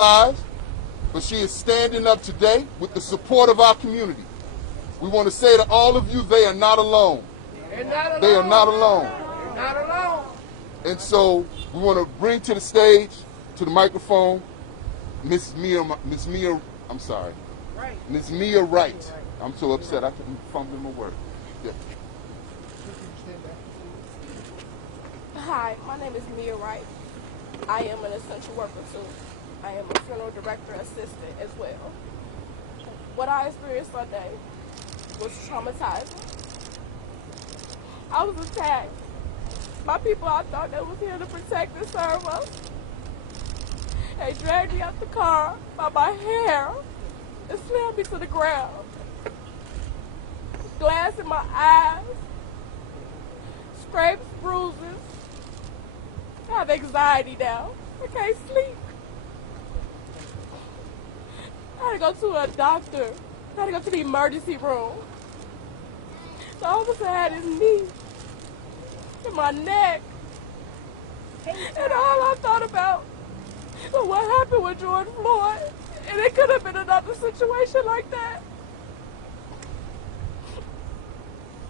lives, but she is standing up today with the support of our community. We want to say to all of you, they are not alone. They are not alone. Not alone. And so we want to bring to the stage, to the microphone, Miss Mia Wright. I'm so upset I couldn't fumble my word. Yeah. Hi, my name is Mia Wright. I am an essential worker too. I am a funeral director assistant as well. What I experienced Sunday was traumatizing. I was attacked by people I thought that was here to protect and serve us. They dragged me out the car by my hair and slammed me to the ground. Glass in my eyes, scrapes, bruises. I have anxiety now. I can't sleep. I had to go to a doctor. I had to go to the emergency room. The officer had his knee in my neck. And all I thought about was what happened with George Floyd. And it could have been another situation like that.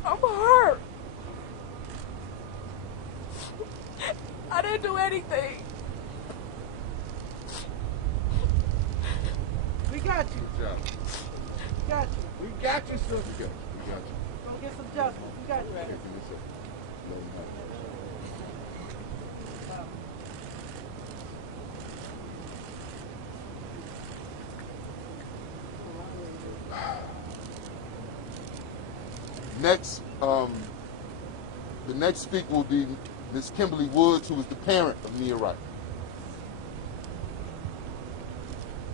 I'm hurt. I didn't do anything. We got you. Good job. We got you. We got you, sister. We got you. Go get some justice. We got you. Thank you, Miss Next, the next speaker will be Ms. Kimberly Woods, who is the parent of Mia Wright.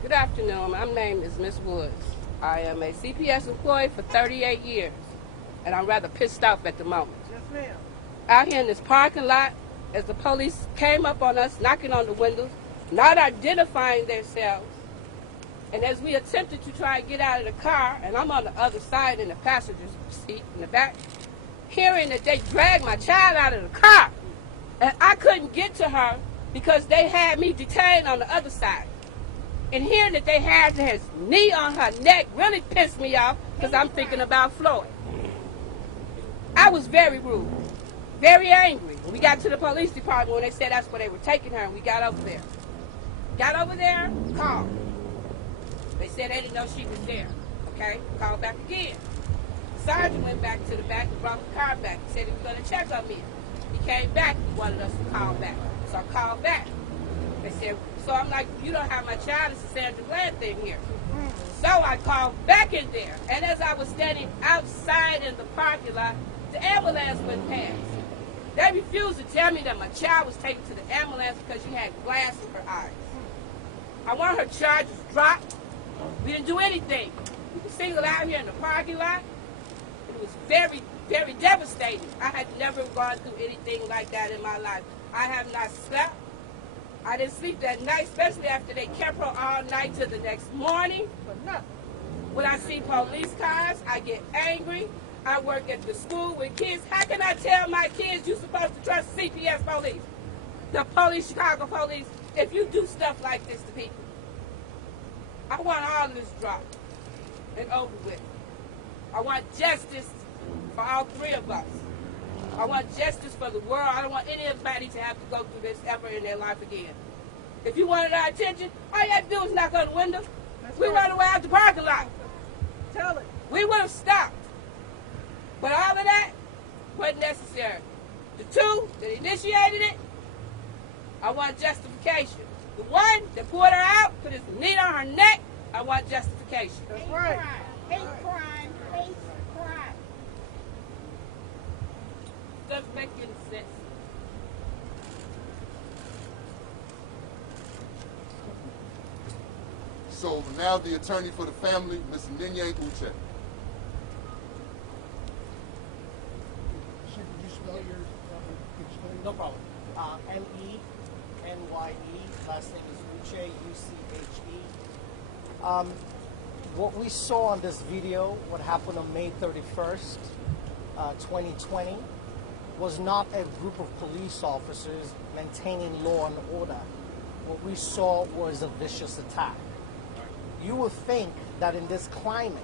Good afternoon. My name is Ms. Woods. I am a CPS employee for 38 years, and I'm rather pissed off at the moment. Yes, ma'am. Out here in this parking lot, as the police came up on us, knocking on the windows, not identifying themselves, and as we attempted to try and get out of the car, and I'm on the other side in the passenger's seat in the back, hearing that they dragged my child out of the car, and I couldn't get to her because they had me detained on the other side. And hearing that they had his knee on her neck really pissed me off because I'm thinking about Floyd. I was very rude, very angry. When we got to the police department, when they said that's where they were taking her, and we got over there. Got over there, called. They said they didn't know she was there. Okay, called back again. The sergeant went back to the back and brought the car back. He said he was going to check on me. He came back, he wanted us to call back. So I called back. They said, so I'm like, you don't have my child, it's a Sandra Bland thing here. So I called back in there, and as I was standing outside in the parking lot, the ambulance went past. They refused to tell me that my child was taken to the ambulance because she had glass in her eyes. I want her charges dropped. We didn't do anything. We were singled out here in the parking lot. It was very, very devastating. I had never gone through anything like that in my life. I have not slept. I didn't sleep that night, especially after they kept her all night till the next morning for nothing. When I see police cars, I get angry. I work at the school with kids. How can I tell my kids you're supposed to trust CPS police, the police, Chicago police, if you do stuff like this to people? I want all of this dropped and over with. I want justice for all three of us. I want justice for the world. I don't want anybody to have to go through this ever in their life again. If you wanted our attention, all you had to do was knock on the window. We run away out the parking lot. Tell it. We would have stopped. But all of that wasn't necessary. The two that initiated it, I want justification. The one that pulled her out, put his knee on her neck, I want justification. That's right. Hate crime. Hate crime. Doesn't make any sense. So now the attorney for the family, Ms. Nenye Uche. Sir, could you spell your, could you spell your No problem. M-E-N-Y-E. Last name is Uche, U-C-H-E. What we saw on this video, what happened on May 31st, 2020, was not a group of police officers maintaining law and order. what we saw was a vicious attack. You would think that in this climate,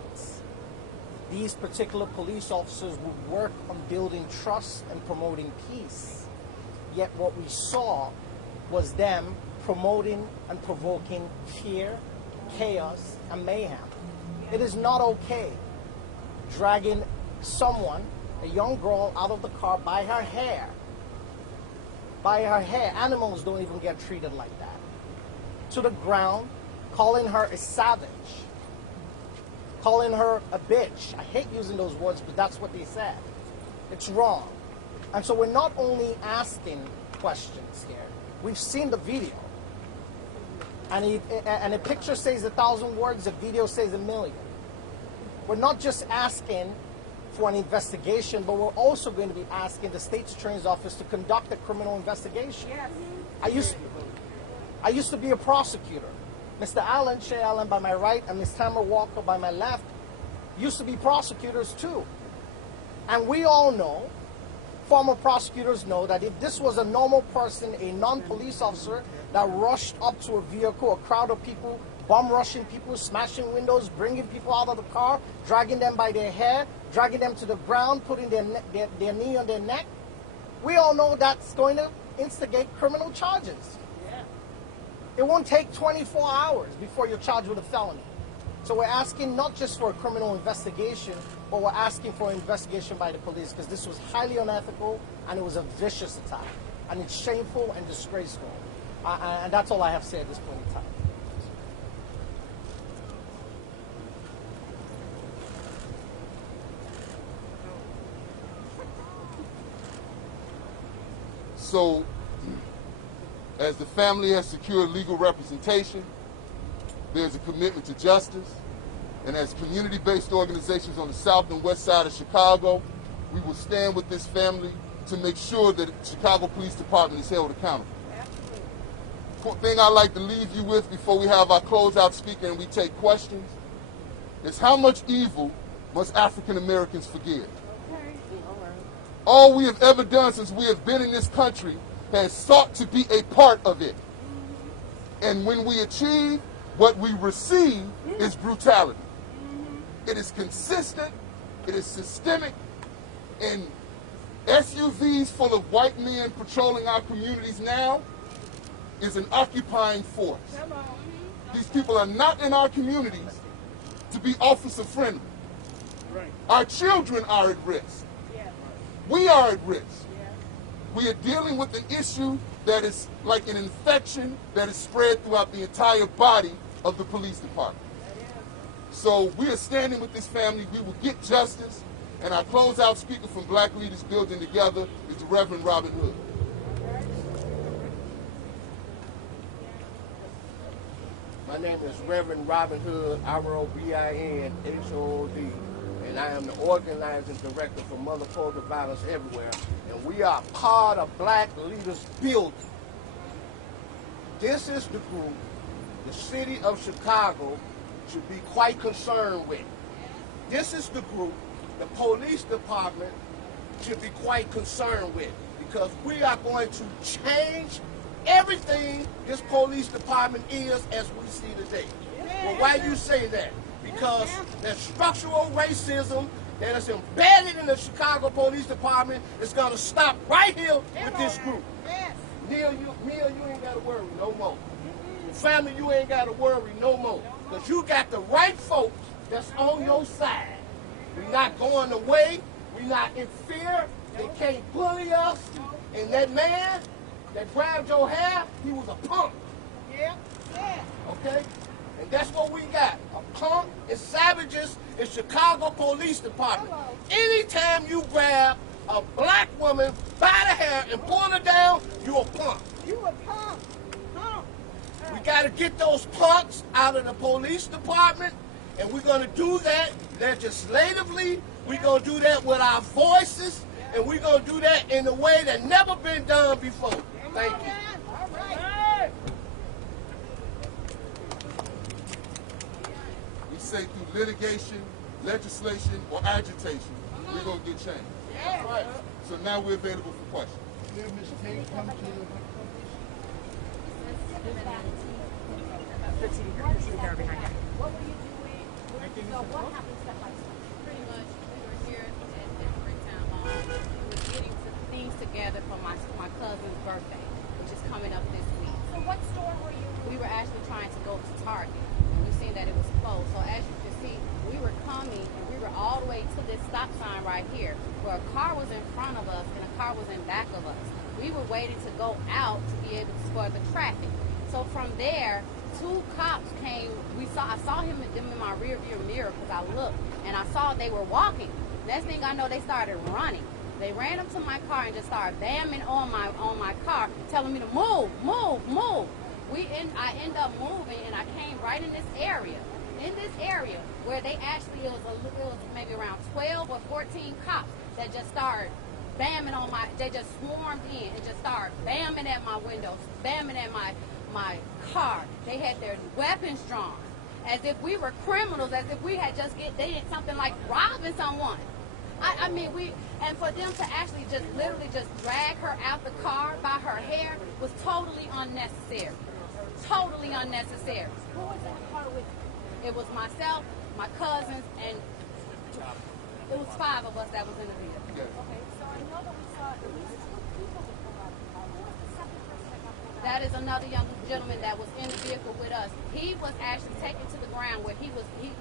these particular police officers would work on building trust and promoting peace. Yet what we saw was them promoting and provoking fear, chaos, and mayhem. It is not okay dragging someone, a young girl, out of the car by her hair. By her hair. Animals don't even get treated like that. To the ground, calling her a savage, calling her a bitch. I hate using those words, but that's what they said. It's wrong. And so we're not only asking questions here. We've seen the video. And a picture says 1,000 words, a video says 1,000,000. We're not just asking for an investigation, but we're also going to be asking the State's Attorney's Office to conduct a criminal investigation. Yes. I used to be a prosecutor. Mr. Allen, Shea Allen by my right, and Ms. Tamara Walker by my left used to be prosecutors too. And we all know, former prosecutors know, that if this was a normal person, a non-police officer that rushed up to a vehicle, a crowd of people, bomb rushing people, smashing windows, bringing people out of the car, dragging them by their hair, dragging them to the ground, putting their knee on their neck, we all know that's going to instigate criminal charges. It won't take 24 hours before you're charged with a felony. So we're asking not just for a criminal investigation, but we're asking for an investigation by the police, because this was highly unethical and it was a vicious attack. And it's shameful and disgraceful. And that's all I have to say at this point in time. So, as the family has secured legal representation, there's a commitment to justice, and as community-based organizations on the south and west side of Chicago, we will stand with this family to make sure that the Chicago Police Department is held accountable. Thing I'd like to leave you with before we have our closeout speaker and we take questions is, how much evil must African Americans forgive? All we have ever done since we have been in this country has sought to be a part of it. And when we achieve, what we receive is brutality. It is consistent, it is systemic, and SUVs full of white men patrolling our communities now is an occupying force. These people are not in our communities to be officer friendly. Our children are at risk. We are at risk. We are dealing with an issue that is like an infection that is spread throughout the entire body of the police department. So we are standing with this family. We will get justice. And our closeout speaker from Black Leaders Building Together is the Reverend Robin Hood. My name is Reverend Robin Hood, R-O-B-I-N-H-O-O-D, and I am the organizing director for Mother Culture Violence Everywhere, and we are part of Black Leaders Building. This is the group the city of Chicago should be quite concerned with. This is the group the police department should be quite concerned with, because we are going to change everything this police department is as we see today. Well, why do you say that? Because that structural racism that is embedded in the Chicago Police Department is going to stop right here with this group. Neil, you ain't got to worry no more. Family, you ain't got to worry no more. Because you got the right folks that's on your side. We're not going away. We're not in fear. They can't bully us. And that man that grabbed your hair, he was a punk. Okay? And that's what we got. A punk and savages in Chicago Police Department. Anytime you grab a black woman by the hair and pull her down, you a punk. You a punk. We got to get those punks out of the police department, and we're going to do that legislatively. We're going to do that with our voices, and we're going to do that in a way that never been done before. Thank you. We say through litigation, legislation, or agitation, we're going to get change. Right. So now we're available for questions. Did Ms. Tate come to the The TV camera behind you. What were you doing? What happened step by step? Pretty much, we were here at Brickyard Mall. We were getting things together for my cousin's birthday, which is coming up this week. So what store were you? We were actually trying to go to Target, and we seen that it was closed. So as you can see, we were coming, and we were all the way to this stop sign right here, where a car was in front of us and a car was in back of us. We were waiting to go out to be able to square the traffic. So from there, two cops came. I saw them in my rear view mirror because I looked and I saw they were walking. Next thing I know, they started running. They ran up to my car and just started bamming on my car, telling me to move, move, move. I end up moving and I came right in this area. In this area where they actually it was maybe around 12 or 14 cops that just started bamming on they just swarmed in and just started bamming at my windows, bamming at my car. They had their weapons drawn, as if we were criminals, as if we had they did something like robbing someone. I mean, and for them to actually just literally just drag her out the car by her hair was totally unnecessary. Totally unnecessary. Who was in the car with you? It was myself, my cousins, and it was 5 of us that was in the vehicle. Okay, so I know that we saw at least 2 people that pulled out of the car. Who was the second person that got pulled out? That is another young gentleman that was in the vehicle with us. He was actually taken to the ground where he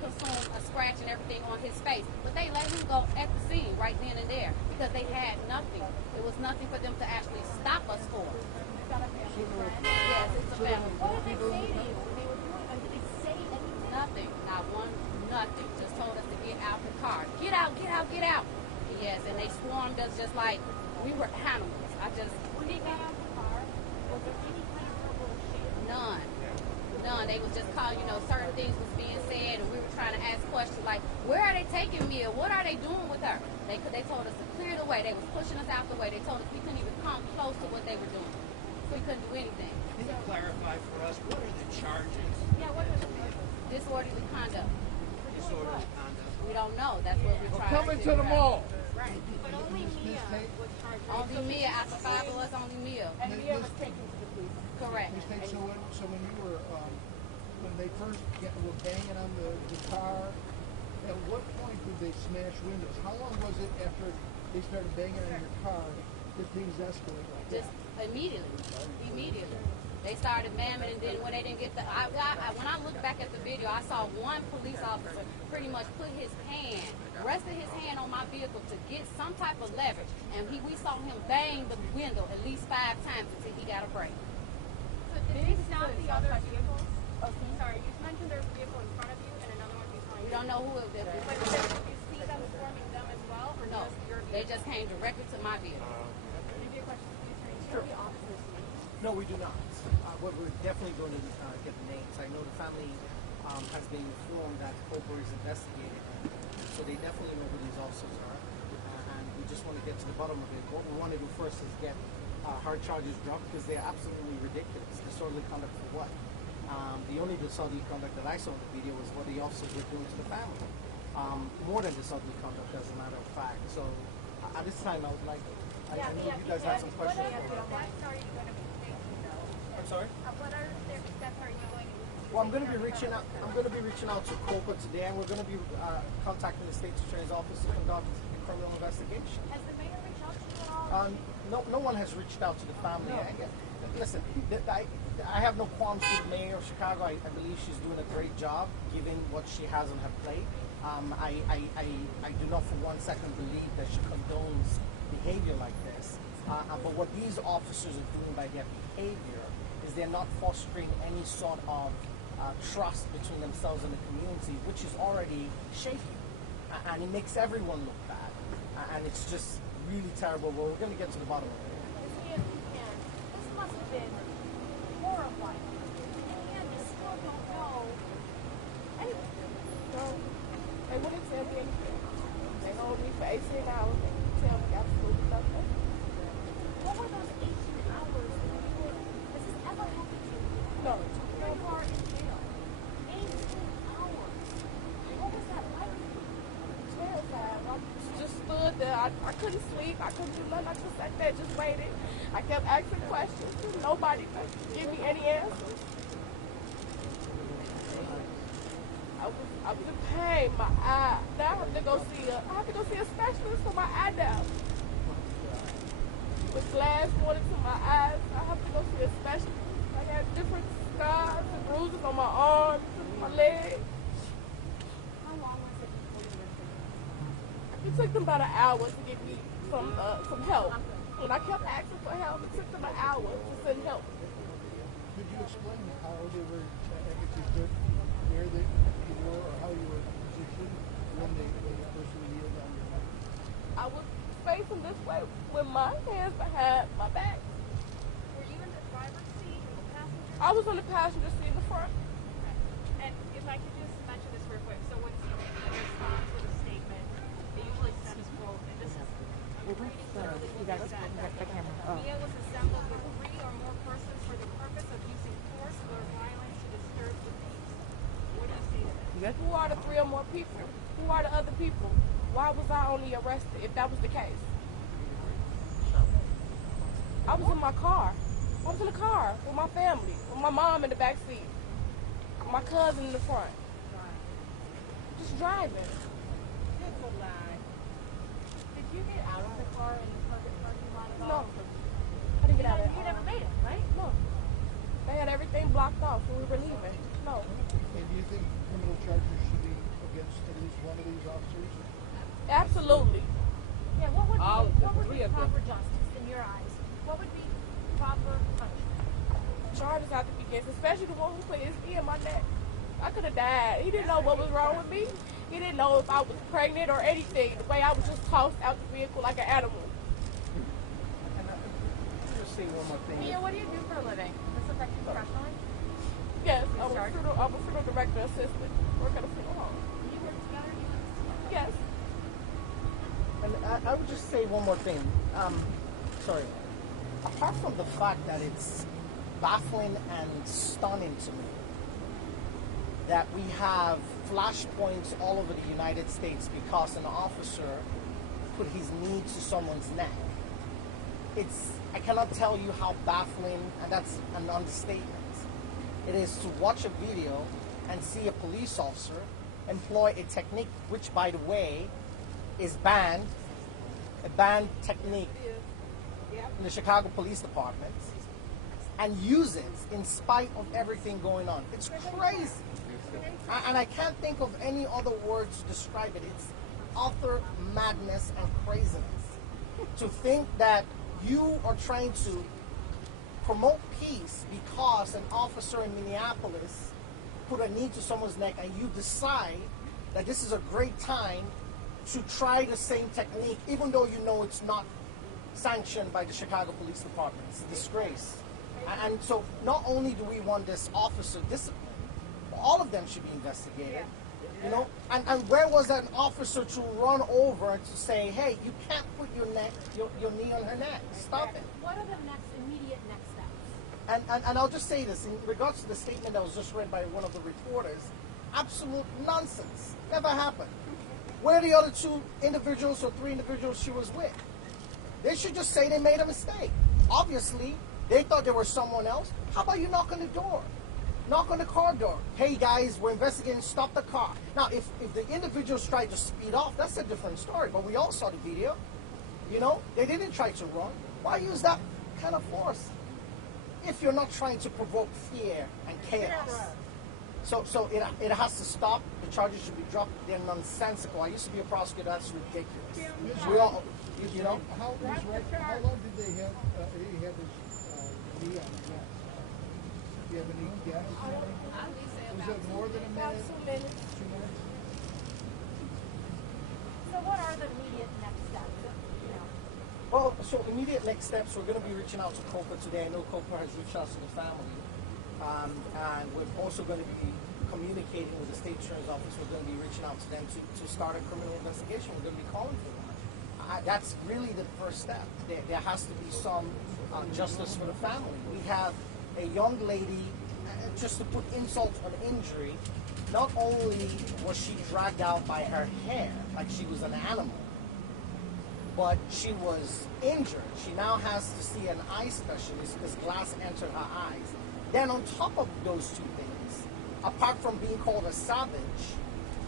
consumed a scratch and everything on his face. But they let him go at the scene right then and there because they had nothing. It was nothing for them to actually stop us for. You got a family friend? Yes, it's a family. What did they say to you when they were doing it? Did they say anything? Nothing. Not one, nothing. Just told us to get out the car. Get out, get out, get out. Yes, and they swarmed us just like we were animals. When they got out the car, was there any kind of verbal exchange? None. They was just calling, certain things was being said, and we were trying to ask questions like, where are they taking me, or what are they doing with her? They told us to clear the way. They was pushing us out the way. They told us we couldn't even come close to what they were doing. We couldn't do anything. Can you clarify for us, what are the charges? Yeah, what was the charges? Disorderly conduct. Disorderly conduct. We don't know. That's what we're trying Coming to to the mall. Right. But only Mia was charged. Only Mia, after 5 of us, only Mia. And Mia was taken to the police. Correct. Ms. Tate, so when you were, when they first were banging on the car, at what point did they smash windows? How long was it after they started banging on your car that things escalated like that? Just immediately. They started bamming, and then when they didn't get when I look back at the video, I saw one police officer pretty much rested his hand on my vehicle to get some type of leverage, and we saw him bang the window at least 5 times until he got a break. So did they stop the other vehicles? Sorry, you mentioned there's a vehicle in front of you and another one behind you. We don't know who it is. But did you see them swarming them as well, or No, just your vehicle? they just came directly to my vehicle. Maybe a question to the attorney. Sure. The officers' names. No, we do not. What we're definitely going to get the names. I know the family has been informed that Cobra is investigating, so they definitely know who these officers are, and we just want to get to the bottom of it. What we want to do first is get hard charges dropped because they're absolutely ridiculous. Disorderly conduct for what? The only disorderly conduct that I saw in the video was what the officers were doing to the family. More than disorderly conduct, as a matter of fact. So at this time, I would like. I know you guys had some questions. What steps are you going to be taking, though? I'm sorry. What other steps are you going to be taking? Well, I'm going to be reaching out. I'm going to be reaching out to Copa today, and we're going to be contacting the state's attorney's office to conduct a criminal investigation. Has the mayor reached out to you at all? No one has reached out to the family. Listen, I have no qualms with the mayor of Chicago. I believe she's doing a great job, given what she has on her plate. I do not for 1 second believe that she condones behavior like this. But what these officers are doing by their behavior is they're not fostering any sort of trust between themselves and the community, which is already shaky. And it makes everyone look bad. And it's just really terrible. Well, we're going to get to the bottom of it. This must have been horrifying. And you still don't know anything. No, they wouldn't tell me anything. They hold me for 18 hours and tell me absolutely nothing. What were those 18 hours when you were, has this ever happened to you? No. Here you are in jail. 18 hours. What was that like? Terrified. I just stood there. I couldn't sleep. I couldn't do nothing. I just sat there, just waited. I kept asking questions. Nobody could give me any answers. I was in pain. My eye. Now I have to go see a specialist for my eye now. With glass going into my eyes, I have to go see a specialist. I had different scars and bruises on my arms and my legs. How long was it before you went there? It took them about an hour to get me some help. When I kept asking for help, it took them an hour to send help. Could you explain how they were, if you could, where you were or how you were positioned when they first revealed on your neck? I was facing this way with my hands behind my back. Were you in the driver's seat or the passenger? I was on the passenger seat in the front. And if I could just mention this real quick, so when somebody responds with a statement, they usually send us quote, and this is reading literally what they said. Mia was assembled with 3 or more persons for the purpose of using force or violence to disturb the peace. What do you say to that? Who are the 3 or more people? Who are the other people? Why was I only arrested if that was the case? I was in my car. I was in the car with my family, with my mom in the back seat, my cousin in the front. Just driving. Did you get out of the car in the parking lot at No. all? I didn't get out of You it. never made it, right? No. They had everything blocked off when we were leaving. No. And do you think criminal charges should be against at least one of these officers? Absolutely. Yeah, what would All of be, them, what would 3 be of them. proper justice in your eyes? What would be proper punishment? Charges have to be against, especially the one who put his knee in my neck. I could have died. He didn't know what was wrong with me. He didn't know if I was pregnant or anything. The way I was just tossed out the vehicle like an animal. And let me just say one more thing. Mia, what do you do for a living? Does this affect you professionally? Yes, I'm a funeral director assistant. Work at a funeral home. You work together? You live together? Yes. And I would just say one more thing. Sorry. Apart from the fact that it's baffling and stunning to me that we have flashpoints all over the United States because an officer put his knee to someone's neck. I cannot tell you how baffling, and that's an understatement, it is to watch a video and see a police officer employ a technique which, by the way, is banned, a banned technique in the Chicago Police Department, and use it in spite of everything going on. It's crazy. And I can't think of any other words to describe it. It's utter madness and craziness. To think that you are trying to promote peace because an officer in Minneapolis put a knee to someone's neck and you decide that this is a great time to try the same technique, even though you know it's not sanctioned by the Chicago Police Department. It's a disgrace. And so not only do we want this officer disciplined, all of them should be investigated. You know, and where was that officer to run over and to say, hey, you can't put your knee on her neck. Stop it. What are the immediate next steps? And I'll just say this, in regards to the statement that was just read by one of the reporters, absolute nonsense. Never happened. Where are the other 2 individuals or 3 individuals she was with? They should just say they made a mistake. Obviously, they thought they were someone else. How about you knock on the door? Knock on the car door. Hey guys, we're investigating, stop the car. Now, if the individuals tried to speed off, that's a different story, but we all saw the video. You know, they didn't try to run. Why use that kind of force if you're not trying to provoke fear and chaos? So it has to stop. The charges should be dropped. They're nonsensical. I used to be a prosecutor. That's ridiculous. We all, you know. How long did they have he had his knee on his neck? Do you have any guess? Was it more than a minute? 2 minutes. 2 minutes? So what are the immediate next steps? You know? Well, so immediate next steps, we're going to be reaching out to COPA today. I know COPA has reached out to the family. And we're also going to be communicating with the state attorney's office. We're going to be reaching out to them to start a criminal investigation. We're going to be calling for them. That's really the first step. There has to be some justice for the family. We have a young lady, just to put insult on injury, not only was she dragged out by her hair like she was an animal, but she was injured. She now has to see an eye specialist because glass entered her eyes. Then on top of those two things, apart from being called a savage,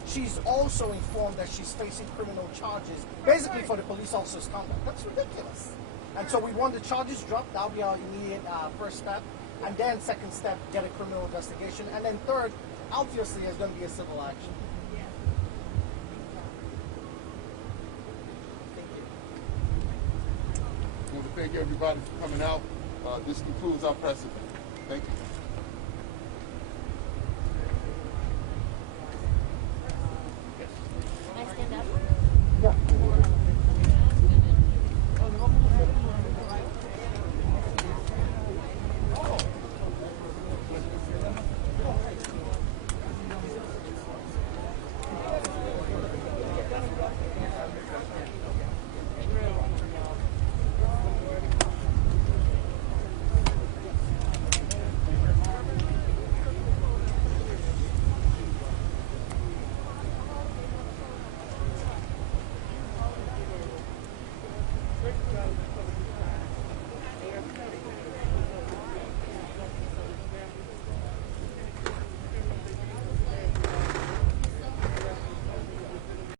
she's also informed that she's facing criminal charges, basically for the police officer's conduct. That's ridiculous. And so we want the charges dropped. That'll be our immediate first step. And then second step, get a criminal investigation. And then third, obviously, there's going to be a civil action. I want to thank everybody for coming out. This concludes our press event. Thank you.